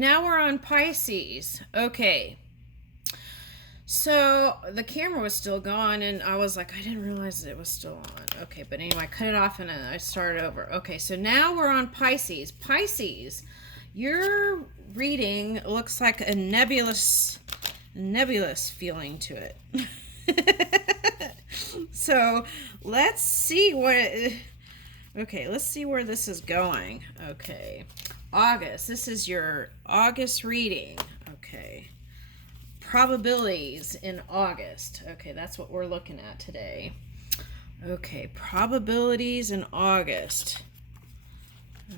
now we're on Pisces. Okay. So the camera was still gone, and I was like, I didn't realize it was still on. Okay, but anyway, I cut it off and then I started over. Okay, so now we're on Pisces. Pisces, your reading looks like a nebulous feeling to it. So let's see let's see where this is going. Okay, August. This is your August reading. Okay. Probabilities in August. Okay, that's what we're looking at today. Okay, probabilities in August.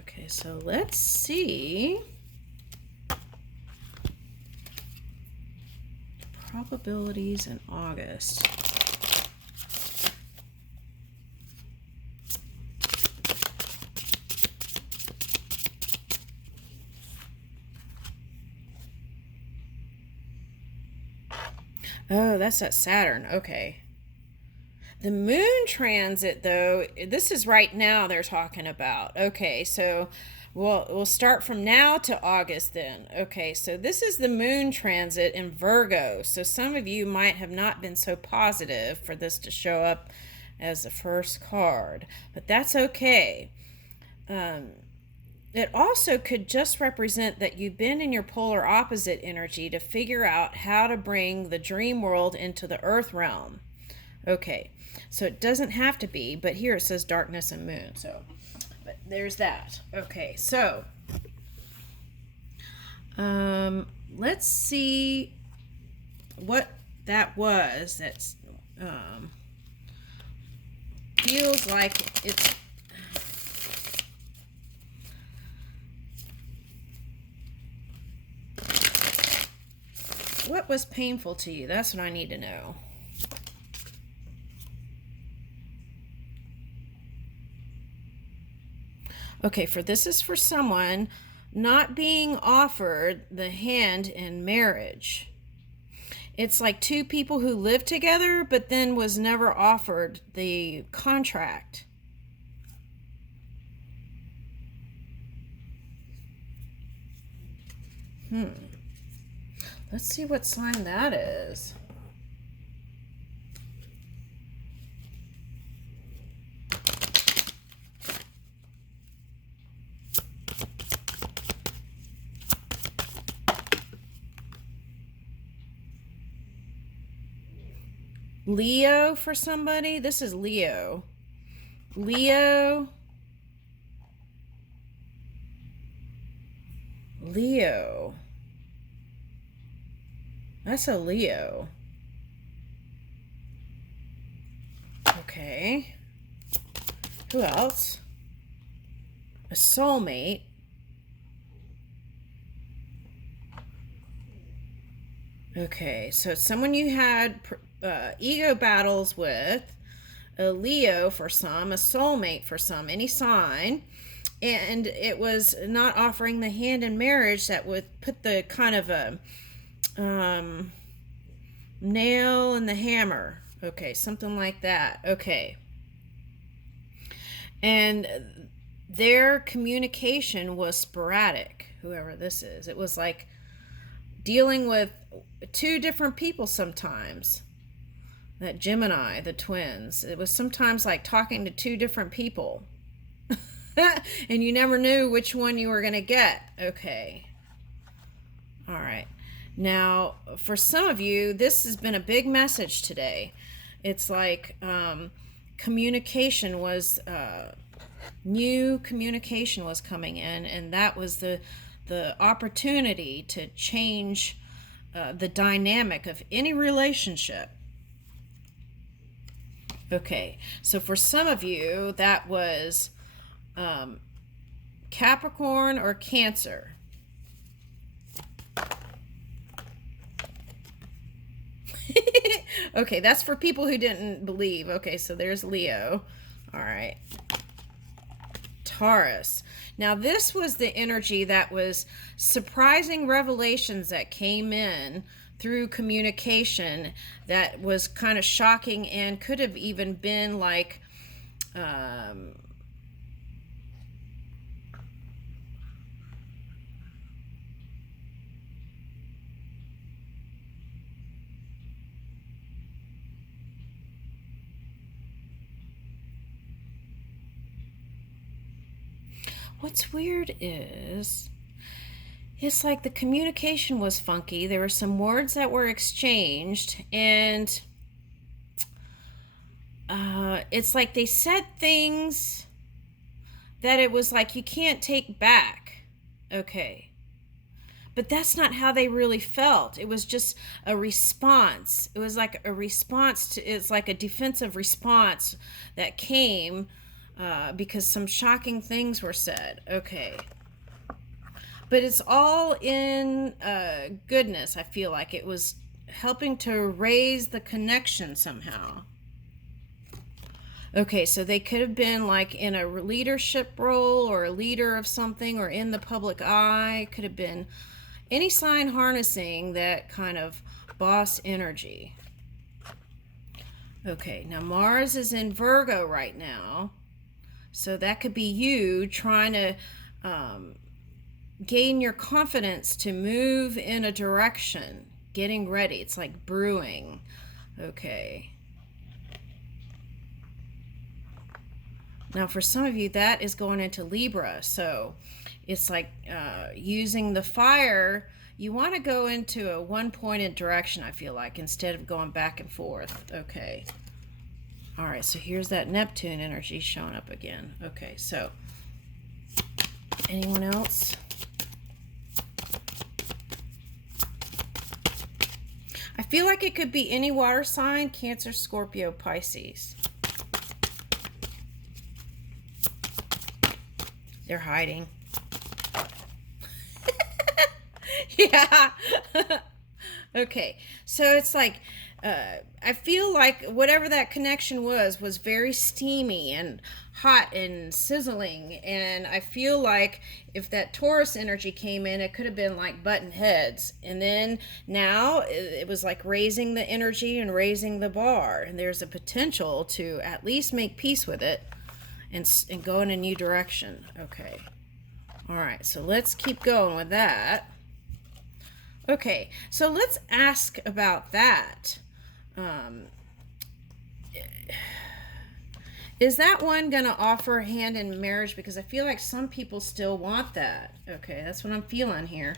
Okay, so let's see. Probabilities in August. Oh, that's at Saturn. Okay. The moon transit, though, this is right now they're talking about. Okay, so we'll start from now to August then. Okay, so this is the moon transit in Virgo. So some of you might have not been so positive for this to show up as the first card, but that's okay. It also could just represent that you've been in your polar opposite energy to figure out how to bring the dream world into the earth realm. Okay, so it doesn't have to be, but here it says darkness and moon. So, but there's that. Okay, so let's see what that was. That's feels like it's. What was painful to you? That's what I need to know. Okay, this is for someone not being offered the hand in marriage. It's like two people who live together, but then was never offered the contract. Let's see what sign that is. Leo for somebody. This is Leo. Leo. That's a Leo. Okay. Who else? A soulmate. Okay, so it's someone you had ego battles with, a Leo for some, a soulmate for some, any sign, and it was not offering the hand in marriage that would put the kind of a nail in the hammer. Okay, something like that. Okay. And their communication was sporadic, whoever this is. It was like dealing with two different people sometimes. That Gemini, the twins. It was sometimes like talking to two different people. And you never knew which one you were going to get. Okay. All right. Now, for some of you, this has been a big message today. It's like communication was, new communication was coming in, and that was the opportunity to change the dynamic of any relationship. Okay, so for some of you, that was Capricorn or Cancer. Okay, that's for people who didn't believe. Okay, so there's Leo. All right. Taurus. Now, this was the energy that was surprising revelations that came in through communication that was kind of shocking and could have even been like what's weird is it's like the communication was funky. There were some words that were exchanged, and it's like they said things that it was like you can't take back. Okay. But that's not how they really felt. It was just a response. It was like a response to, it's like a defensive response that came because some shocking things were said. Okay. But it's all in goodness, I feel like. It was helping to raise the connection somehow. Okay, so they could have been like in a leadership role or a leader of something or in the public eye. Could have been any sign harnessing that kind of boss energy. Okay, now Mars is in Virgo right now. So that could be you trying to gain your confidence to move in a direction. Getting ready. It's like brewing. Okay. Now, for some of you, that is going into Libra. So it's like using the fire. You want to go into a one-pointed direction, I feel like, instead of going back and forth. Okay. All right, so here's that Neptune energy showing up again. Okay, so anyone else? I feel like it could be any water sign, Cancer, Scorpio, Pisces. They're hiding. Yeah. Okay. So it's like, I feel like whatever that connection was very steamy and hot and sizzling. And I feel like if that Taurus energy came in, it could have been like button heads. And then now it was like raising the energy and raising the bar. And there's a potential to at least make peace with it. And go in a new direction. Okay. All right. So let's keep going with that. Okay. So let's ask about that. Is that one going to offer a hand in marriage? Because I feel like some people still want that. Okay. That's what I'm feeling here.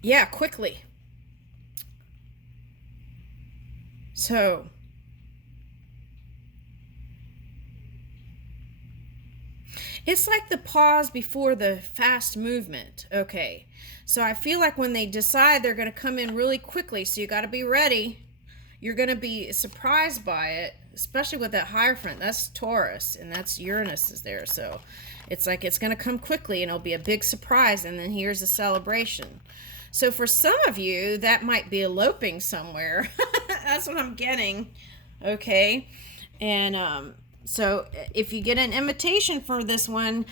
Yeah, quickly. So, it's like the pause before the fast movement. Okay. So I feel like when they decide they're going to come in really quickly, so you got to be ready. You're going to be surprised by it, especially with that Heirophant. That's Taurus, and that's Uranus is there. So it's like it's going to come quickly, and it'll be a big surprise, and then here's a celebration. So for some of you, that might be eloping somewhere. That's what I'm getting. Okay. And so if you get an invitation for this one,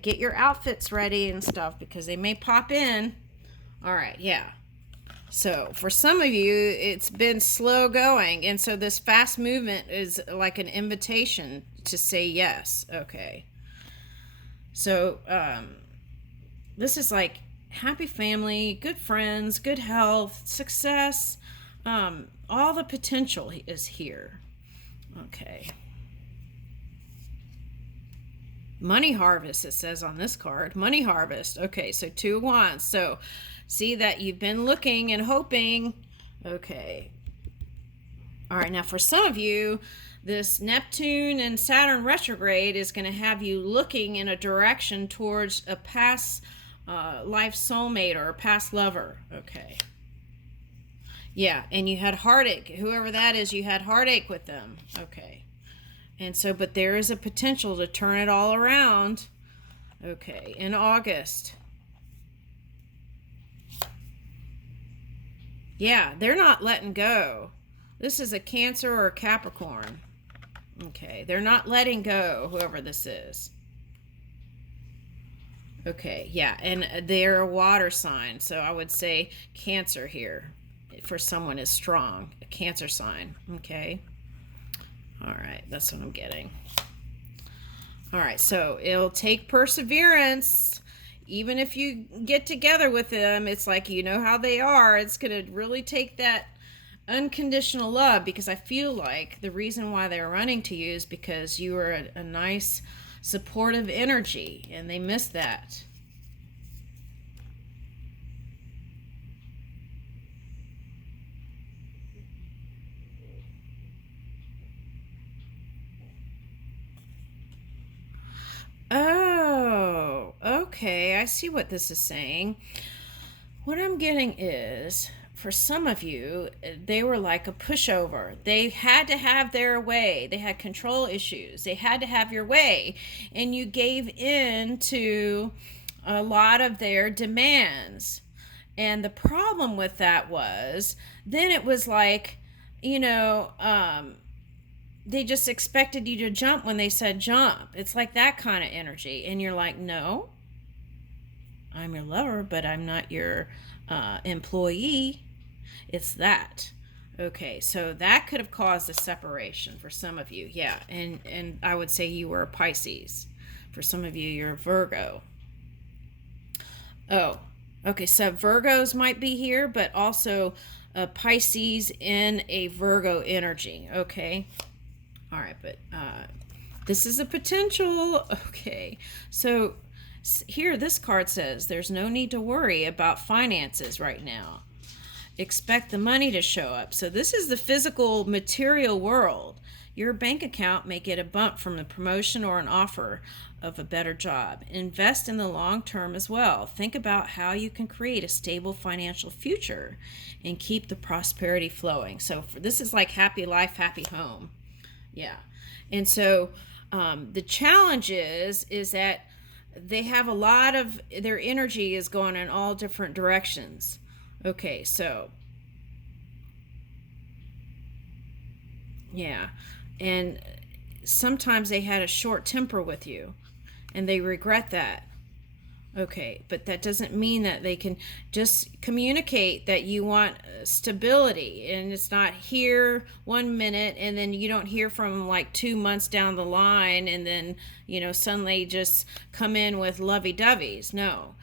get your outfits ready and stuff because they may pop in. All right. Yeah. So for some of you, it's been slow going. And so this fast movement is like an invitation to say yes. Okay. So this is like happy family, good friends, good health, success. All the potential is here. Okay. Money harvest, it says on this card. Money harvest. Okay, so 2 of Wands. So see that you've been looking and hoping. Okay. All right, now for some of you, this Neptune and Saturn retrograde is going to have you looking in a direction towards a past life soulmate or a past lover. Okay. Yeah, and you had heartache. Whoever that is, you had heartache with them. Okay. And so, but there is a potential to turn it all around. Okay, in August. Yeah, they're not letting go. This is a Cancer or a Capricorn. Okay, they're not letting go, whoever this is. Okay, yeah, and they're a water sign, so I would say Cancer here for someone is strong, a Cancer sign, okay? All right, that's what I'm getting. All right, so it'll take perseverance. even if you get together with them, it's like, you know how they are. It's going to really take that unconditional love, because I feel like the reason why they're running to you is because you are a nice, supportive energy, and they miss that. Oh, okay. I see what this is saying. What I'm getting is, for some of you, they were like a pushover. They had to have their way. They had control issues. They had to have your way. And you gave in to a lot of their demands. And the problem with that was, then it was like, you know, they just expected you to jump when they said jump. It's like that kind of energy. And you're like, no, I'm your lover, but I'm not your employee. It's that. Okay, so that could have caused a separation for some of you. Yeah, and I would say you were a Pisces. For some of you, you're a Virgo. Oh, okay, so Virgos might be here, but also a Pisces in a Virgo energy. Okay, all right, but this is a potential. Okay, so here this card says there's no need to worry about finances right now. Expect the money to show up. So this is the physical, material world. Your bank account may get a bump from a promotion or an offer of a better job. Invest in the long term as well. Think about how you can create a stable financial future and keep the prosperity flowing. So this is like happy life, happy home. Yeah. And so the challenge is that they have a lot of their energy is going in all different directions. Okay, so yeah, and sometimes they had a short temper with you, and they regret that. Okay, but that doesn't mean that they can just communicate that you want stability, and it's not here 1 minute and then you don't hear from them like 2 months down the line, and then suddenly just come in with lovey-doveys. No.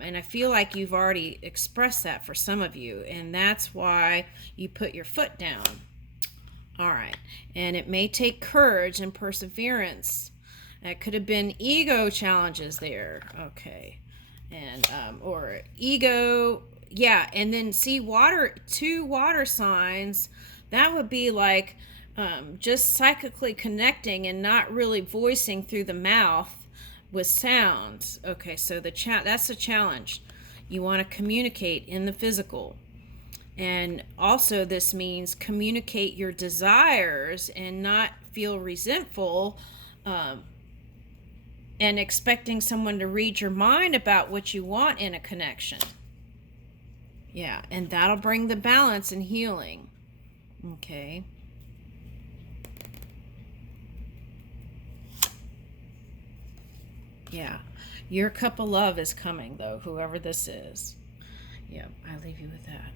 And I feel like you've already expressed that for some of you, and that's why you put your foot down. All right. And it may take courage and perseverance. That could have been ego challenges there. Okay. And, or ego. Yeah. And then see two water signs. That would be like just psychically connecting and not really voicing through the mouth with sounds. Okay, so that's a challenge. You want to communicate in the physical. And also this means communicate your desires and not feel resentful and expecting someone to read your mind about what you want in a connection. Yeah, and that'll bring the balance and healing. Okay. Yeah, your cup of love is coming, though, whoever this is. Yeah, I leave you with that.